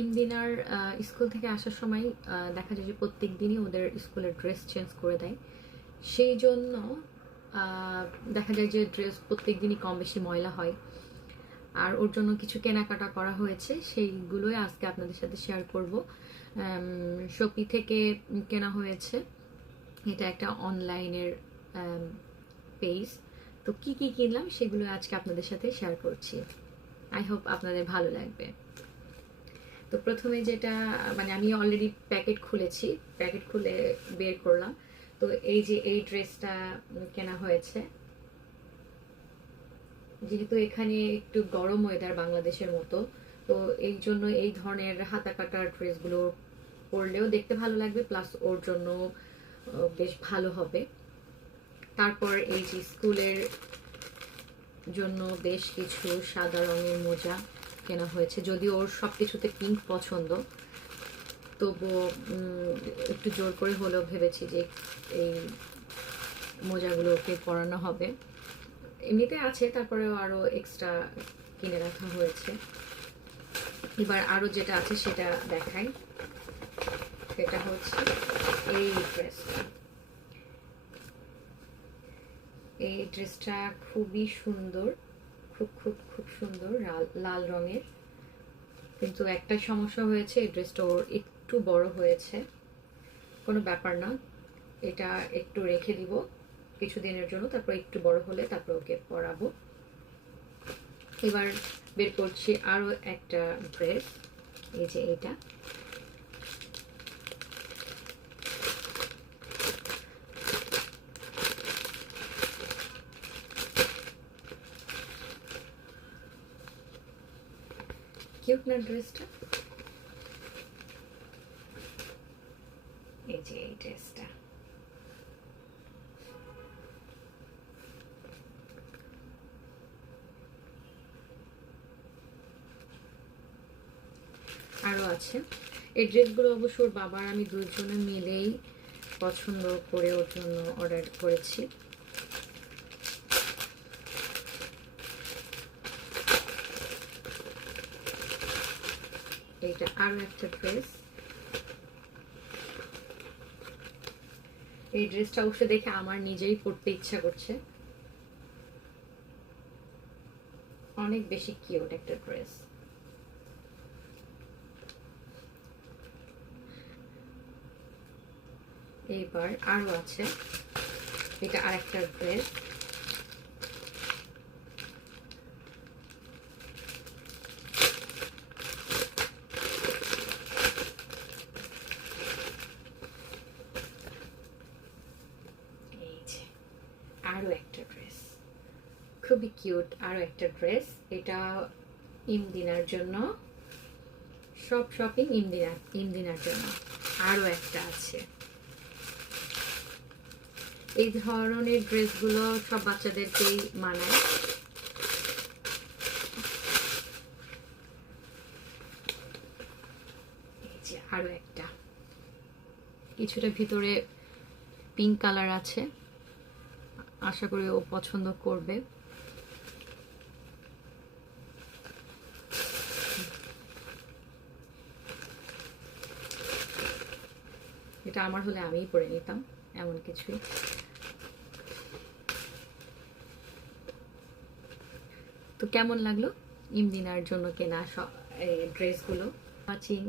ইমদিনার school থেকে আসার সময় দেখা যায় যে প্রত্যেক দিনই ওদের স্কুলের ড্রেস চেঞ্জ করে দেয়। সেই জন্য দেখা যায় যে ড্রেস প্রত্যেক দিনই কম বেশি ময়লা হয়। আর ওর জন্য কিছু কেনাকাটা করা হয়েছে, সেইগুলোই আজকে আপনাদের সাথে শেয়ার করব। শপি থেকে কেনা হয়েছে। এটা একটা অনলাইনের পেজ তো কি কি কিনলাম, সেগুলো আজকে আপনাদের সাথে শেয়ার করছি। আই হোপ আপনাদের ভালো লাগবে। তো প্রথমে যেটা মানে আমি অলরেডি প্যাকেট খুলেছি প্যাকেট খুলে বের করলাম। তো এই যে এই ড্রেসটা কেনা হয়েছে, যেহেতু এখানে একটু গরম ওয়েদার বাংলাদেশের মতো, তো এই জন্য এই ধরনের হাতা কাটার ড্রেসগুলো পরলেও দেখতে ভালো লাগবে প্লাস ওর জন্য বেশ ভালো হবে। তারপর এই যে স্কুলের জন্য বেশ কিছু সাদা রঙের মোজা কেনা হয়েছে। যদিও ওর সব কিছুতে পিঙ্ক পছন্দ তবুও একটু জোর করে হলেও ভেবেছি যে এই মোজাগুলো ওকে পরানো হবে। এমনিতে আছে, তারপরেও আরও এক্সট্রা কিনে রাখা হয়েছে। এবার আরও যেটা আছে সেটা দেখাই। সেটা হচ্ছে এই ড্রেসটা এই ড্রেসটা খুবই সুন্দর। খুব খুব খুব সুন্দর, লাল- রঙের। কিন্তু একটা সমস্যা হয়েছে, এই ড্রেসটা ওর একটু বড় হয়েছে। কোনো ব্যাপার না, এটা একটু রেখে দিব কিছুদিনের জন্য, তারপর একটু বড় হলে তারপর ওকে পরাবো। এবার বের করছি আরও একটা ড্রেস, এই যে এটা কিউট না ড্রেসটা আরও আছে। এই ড্রেসগুলো অবশ্য বাবার, আমি দুজনে মিলেই পছন্দ করে ওর জন্য অর্ডার করেছি। এইটা আরও একটা ড্রেস এই ড্রেসটা অবশ্য দেখে আমার নিজেই পড়তে ইচ্ছা করছে। অনেক বেশি কিউট একটা ড্রেস এইবার আরও আছে। এটা আরেকটা ড্রেস এই যে আরও একটা ড্রেস খুবই কিউট আরও একটা ড্রেস এটা ইমদিনার জন্য। সব শপিং ইমদিনার ইমদিনার জন্য। আরও একটা আছে। এই ধরনের ড্রেসগুলো সব বাচ্চাদেরকেই মানায়। আরও একটা। কিছুটা ভিতরে পিঙ্ক কালার আছে। আশা করি ও পছন্দ করবে। এটা আমার হলে আমিই পরে নিতাম, এমন কিছুই। তো কেমন লাগল ইমদিনার জন্য কেনা সব ড্রেসগুলো ওয়াচিং